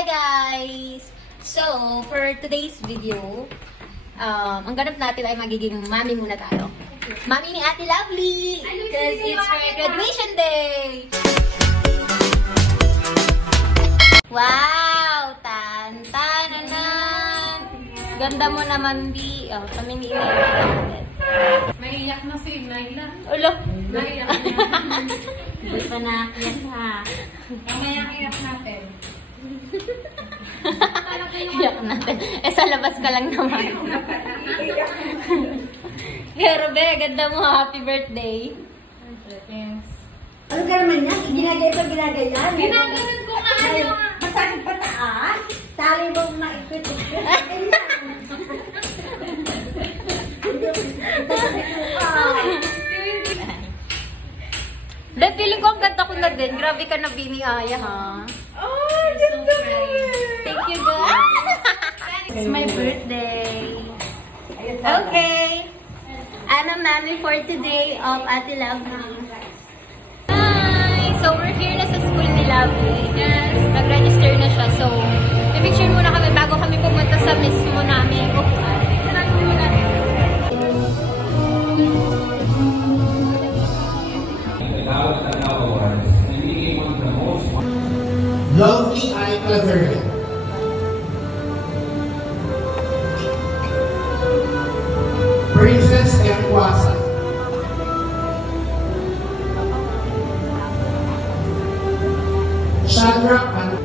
Hi guys! So, for today's video, ang ganap natin ay magiging mami muna tayo. Mami ni Ate Lovely! Because it's her graduation day! Wow! Tan-tananan! Ganda mo naman, Bi. Oh, kami ni Ina natin. Naiyak na si Naila. Ulo! Naiyak na. Hindi pa nakakit ha. Mamaya-iyak natin. Iyak natin. Eh, sa labas ka lang naman. Pero, be, ganda mo. Happy birthday. Yes. Ano ka naman yan? Ginagaya. Ginaganon ko nga ano. Masakit pa taas. Tali mong maipit-ipit. Be, feeling ko ang ganda ko na din. Grabe ka na, Bini Aya, ha? Oh, ganda mo. Thank you, guys. It's my birthday. Okay. Ano namin for today of Ate Lovely. Hi! So, we're here na sa school ni Lovely. Yes. Nag-register na siya. So, pipicture muna kami bago kami pumunta sa mismo namin. Lovely Eye Claverna. Princess Equasa. Shadrach and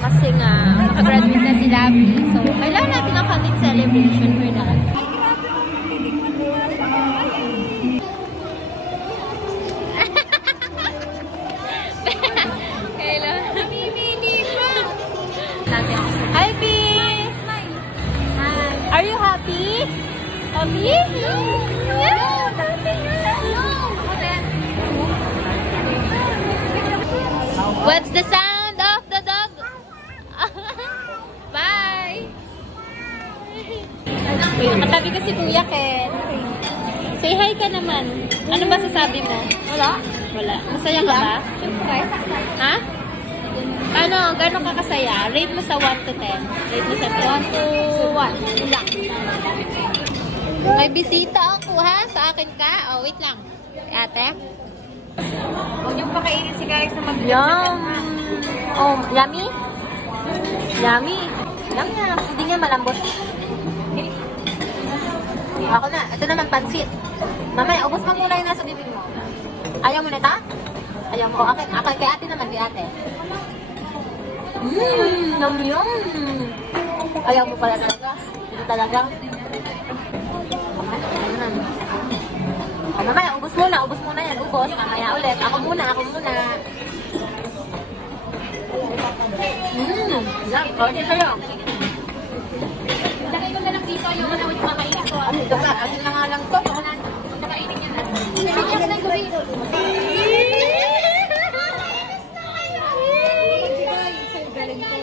kasi nga, makagraduate na si Lovely. So, kailangan natin ang konting celebration for that. Hi, Peace! Are you happy? Happy? Yeah! What's the sound of the dog? Bye! Katabi ko si Kuya Ken. Say hi ka naman. Ano ba sasabi mo? Wala? Wala. Masaya ka ba? Ha? Ano? Gano'n ka kasaya? Rate mo sa 1 to 10. Rate mo sa 10. 1 to 1. Lang. May bisita ako ha? Sa akin ka? Oh, wait lang. Ate? Huwag niyong pakainin si Garix na mag-vlog. Yum! Oh, yummy? Yummy! Yum na. Hindi nga malambot. Ako na. Ito naman pansit. Mamaya, ubos mo muna yung nasa bibig mo. Ayaw mo na ta? Ayaw mo. Okay, okay. Kay ate naman. Kay ate. Yum yum! Ayaw mo pala talaga. Ito talaga. Oh, mamaya, ubos muna yan, ubos. Mamaya ulit. Ako muna. Yan, konti sa'yo. Laki ko na lang dito yung ano yung makainin ko. Ano ba? Asin na nga lang to. Nakainin niya na. Nakainin niya na gawin.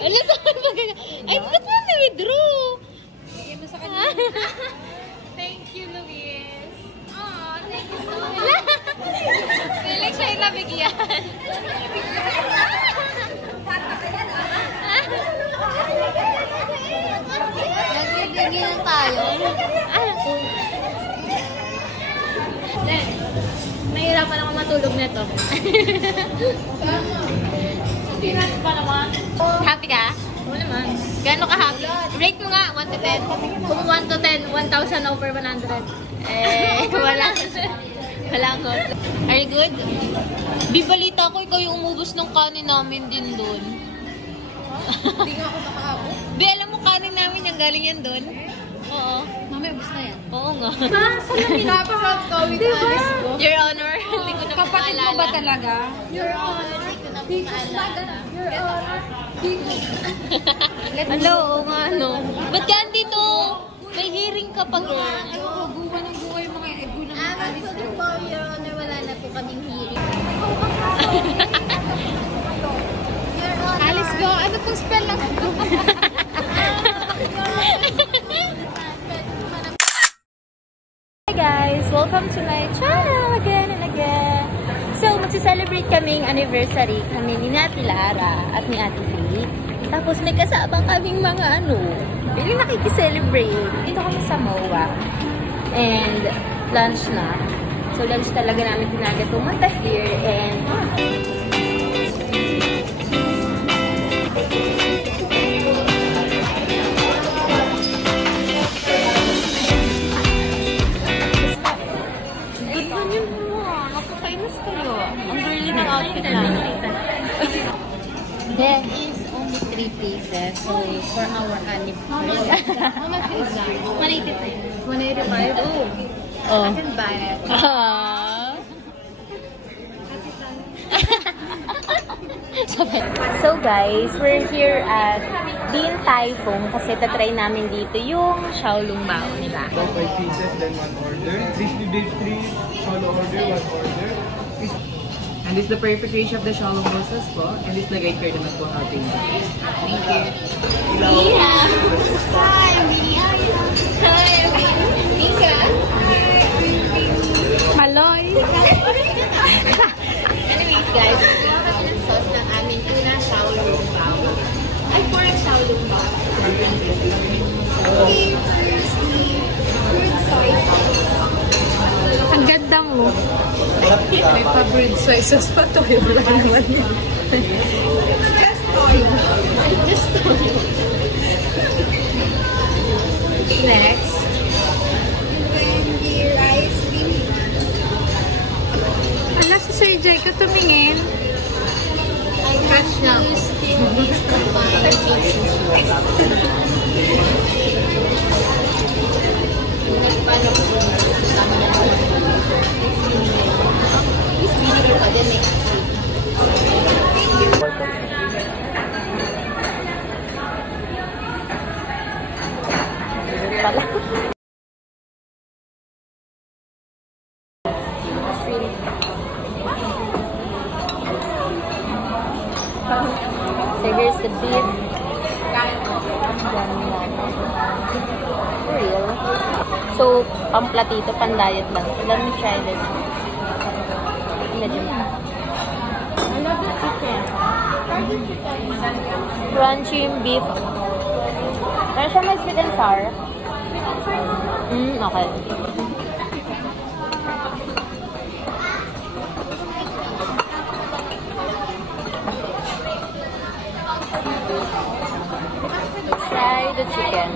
Ala, saan ba ganyan? Ay, ba't mo na-withdraw? tayo. Mahirapan ako matulog nito. Pinas pa naman. Happy ka? Oo naman. Gano'n ka happy? Rate mo nga, 1 to 10. Kung 1 to 10, 1,000 over 100. Wala. Wala ko. Are you good? Bibalita ko, ikaw yung umubos ng kanin namin din doon. Hindi nga ako nakaabot. Bi, alam mo kanin namin yung galing yan doon? Oo. Mamaya, ubus na yan. Oo nga. Napaka kawit alis ko. Your Honor, hindi ko na Kapatid mo ba talaga? Your Honor, hindi ko na maalala. Your Honor. Hello, oo nga, no. Ba't ka andito? May hearing ka pa, girl. Guwa ng guwa yung mga ego ng mga alis ko. po, Your Honor, wala na po kaming hearing. Alis ko? Ano pong spell lang ito? Hi guys! Welcome to my channel again and again. So, magsi-celebrate kaming anniversary kami ni Ate Lara at ni Ate Faith. Tapos may kasama kaming mga really nakikiselebrate. Dito kami sa MOA. And lunch na. So, lunch talaga namin tinaga pumunta here and There is only 3 pieces, so for our anniversary. How much is that? 185. 185? Oh. I can buy it. So guys, we're here at Din Tai Fung kasi tatry namin dito yung Xiaolong Bao nila. 5 pieces, then 1 order. Crispy beef 3, solo order, 1 order. And this is the perfect ratio of the shallow bosses po. And this is the guide card naman po natin. Thank you. Hi, Mia. Hi, Mika. Maloy. Anyways guys, gumawa kami ng sauce ng aming tuna Xiaolong Bao. Ay, pork Xiaolong Bao. Ang ganda mo. May pa-bread soy sauce pa to. Wala naman yan. Just toyo. Just toyo. Next. Rice cream. Ala, si Sir Jay ko tumingin. Catch na. So here's the beef. Real. So, pamplatito, pan-diet lang. Let me try this. Medyo. I love the chicken. Crunchy yung beef. Pero siya may sweet and sour. Okay. Try the chicken.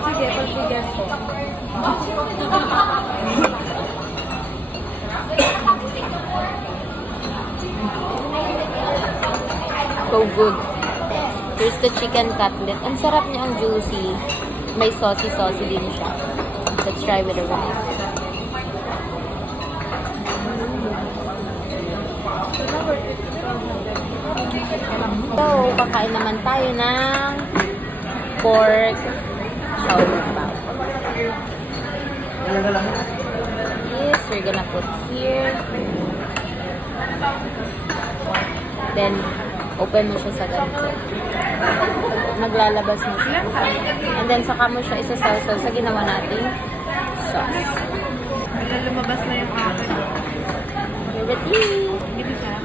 Sige, pag-bigas ko. So good. Here's the chicken cutlet. Ang sarap niya, ang juicy. May saucy din siya. Let's try with the rice. So, kakain naman tayo ng pork Xiaolong Bao. Yes, we're gonna put here. Then, open mo siya sa ganito. Maglalabas mo siya. And then, saka mo siya isasawsaw sa ginawa nating sauce. Lumabas na yung akin. You're ready! Give it up.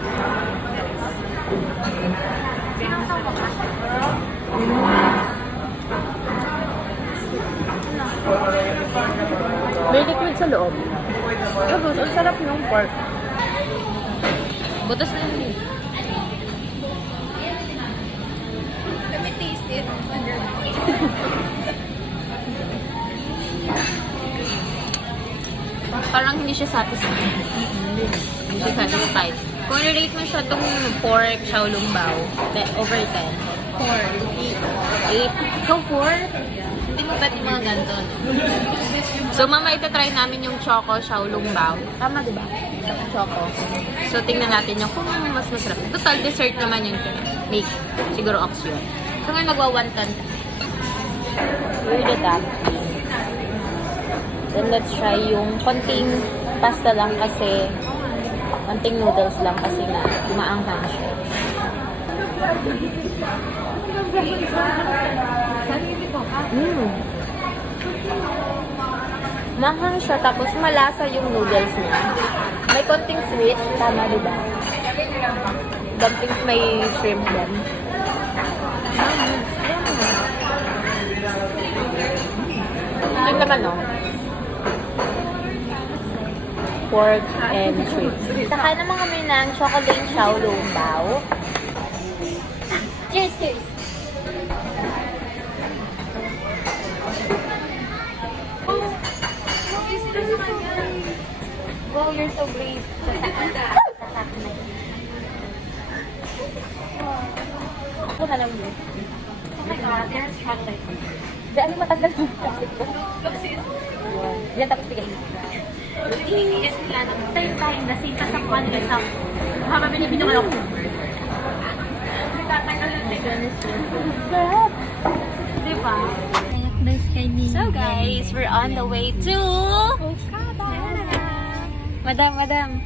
Kahit sa loob. Tapos, ang sarap ng pork. Butas na yun. Let me taste it. Parang hindi siya satisfied. Hindi siya satisfied. Kung i-rate mo siya itong pork Xiaolong Bao, over 10. 4. 8. Ikaw 4? Hindi mo bet yung mga ganito, no? So, mama, ito-try namin yung Choco Xiaolong Bao. Tama, di ba? Choco. So, tingnan natin yung kung mas masarap. Total dessert naman yung make. Siguro ox yun. So, ngayon magwa-wonton. We're the dumpling. Then, let's try yung konting pasta lang kasi konting noodles lang kasi na umaanghang siya. Manghang siya, tapos malasa yung noodles niya. May konting sweet, tama diba? Dumplings may shrimp din. Yung naman, no? Pork and shrimp. Saka naman kami ng chocolate Xiaolong Bao. Cheers, cheers. Wow, you're so brave. Ako na lang yun. Oh my God, there's chocolate. Di, ano matagal yung chocolate ko? Yan, tapos bigay mo. Yes, nila. Tayo tayo na sita sa kwan sa habang binibino ko lang. Diba? So guys, we're on the way to Madam.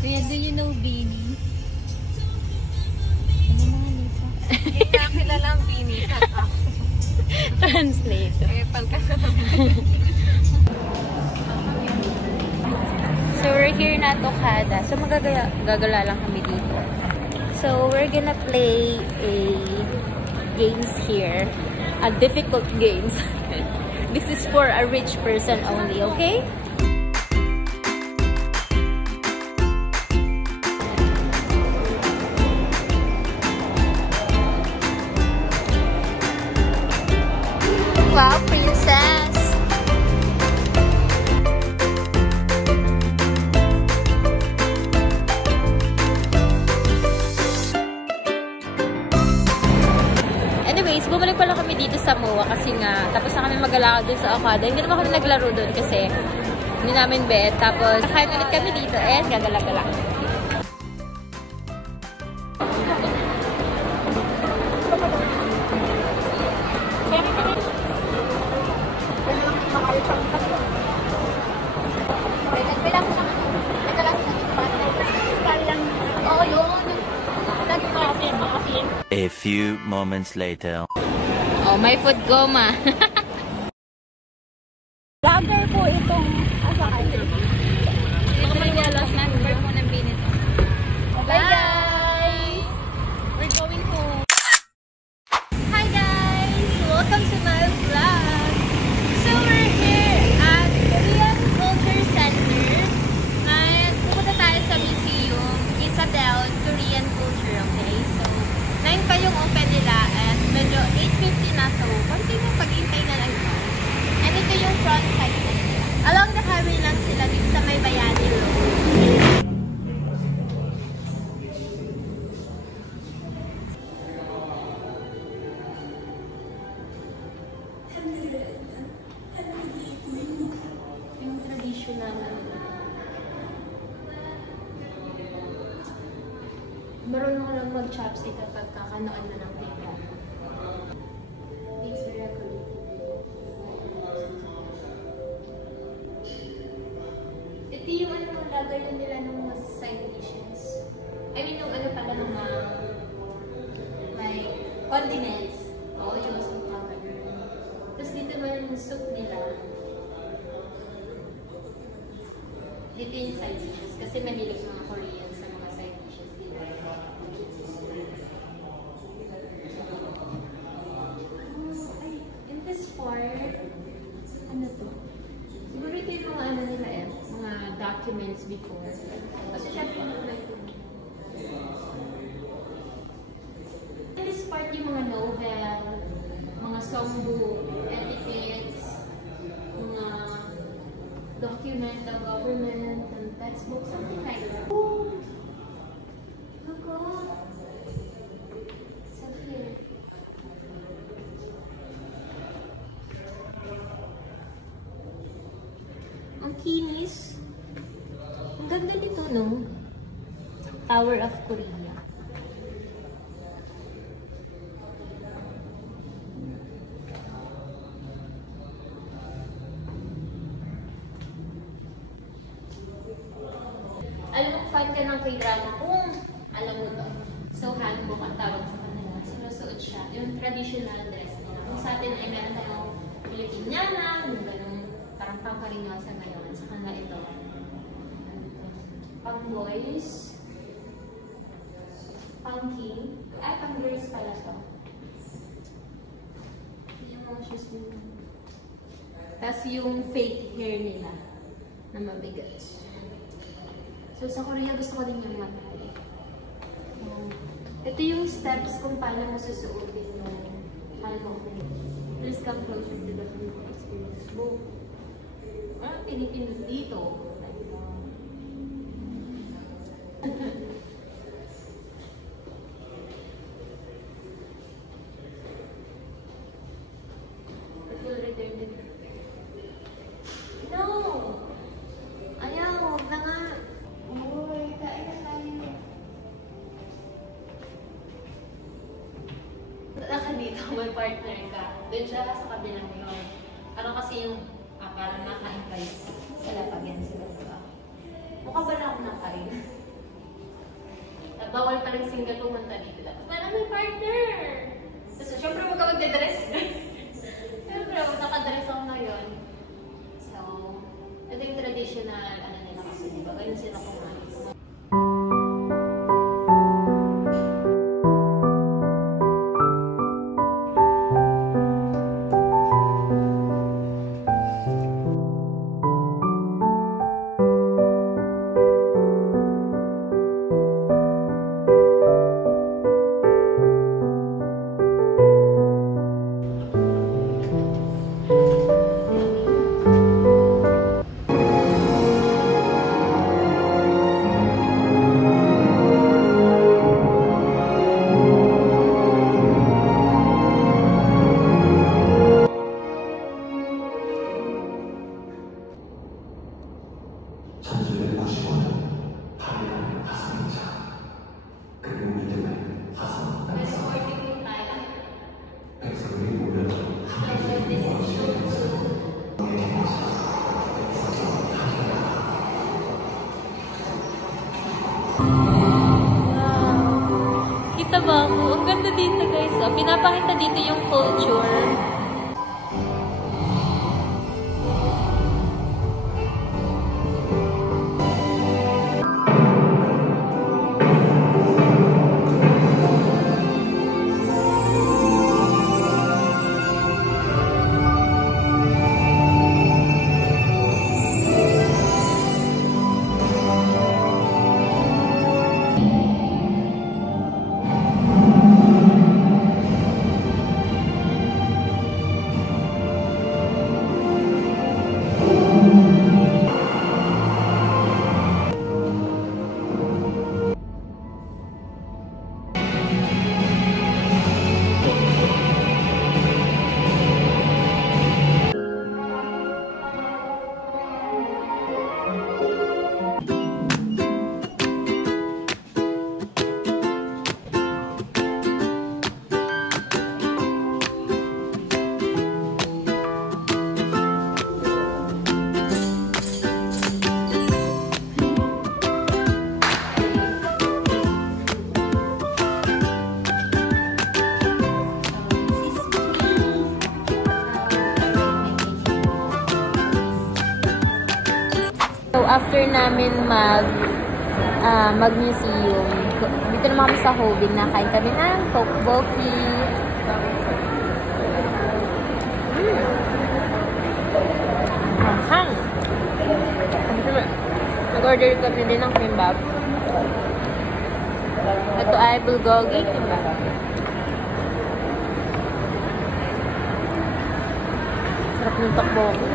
Kuya, do you know Beanie? Kaya kilalang Beanie. Translate. So we're here na Tokada. So magagala lang kami dito. So we're gonna play a games here. A difficult games. This is for a rich person only, okay? Wow, princess! Anyways, bumalik pala kami dito sa MOA kasi nga, tapos na kami mag-alakad dun sa Okada. Hindi naman kami naglaro dun kasi hindi namin bet. Tapos, nakain ulit kami dito and gagala-gala. A few moments later. Oh, may food coma. Vlogger po itong asakay. Ito rin yung lost number mo ng Beanie. Bye guys! We're going home. Hi guys! Welcome to my vlog! So we're here at Korean Culture Center. At pupunta tayo sa museum, Isabel Korean Culture, okay? So, 9 pa yung open nila and medyo 8:50 na, so konti yung pag-intay na lang ito. And ito yung front side nila. Along the highway lang sila dito sa may Bayani Road. Yung traditional marunong ka lang mag-chopstick kapag kakanoan na ng pika. It's very good. Ito yung ano mo, lagayan nila ng mga side dishes. I mean, yung ano pala ng mga like condiments. Oo, yung mas mukha. Tapos dito naman yung soup nila. Dito yung side dishes. Kasi mahilig mga Korean sa mga side dishes dito. In this part, ano to? Siguro ito yung kinis. Ang ganda nito, no? Tower of Korea. Alam mo, fan ka ng K-drama kung alam mo to. So, hanbok ang tawag sa kanila. Sinusuot siya. Yung traditional dress nila. Kung sa atin ay meron tayong Filipiniana, yung ganun, parang pangkarinyosa ngayon. Sa kanila ito. Pang boys, pang king, ay pang girls pala to. Yung mga shoes nila. Tapos yung fake hair nila na mabigat. So, sa Korea, gusto ko din yung matay. Ito yung steps kung paano mo susuotin yung halong. Please come closer to the experience book. Pinipindot dito. It will return to the... No! Ayaw, huwag na nga. Uy, kain na tayo. Naka dito, may partner ka. Doon siya sa kabilang yun. Ano kasi yung parang nakain guys. Sila pag yan sila diba? Mukha ba na ako nakain? Bawal pa rin single pumunta dito. Dapat wala may partner! So, syempre huwag ka magdadress. Syempre, huwag nakadress ako ngayon. So, ito yung traditional, ano nila kasi, diba? Ganun sila kumain. Kita ba mo? Ang ganda dito guys. Oh, pinapakita dito yung culture. So, after namin mag-museum, dito naman kami sa Hobin, nakain kami ng tteokbokki. Hang! Nag-order kami din ng kimbap. Ito ay bulgogi kimbap. Sarap ng tteokbokki.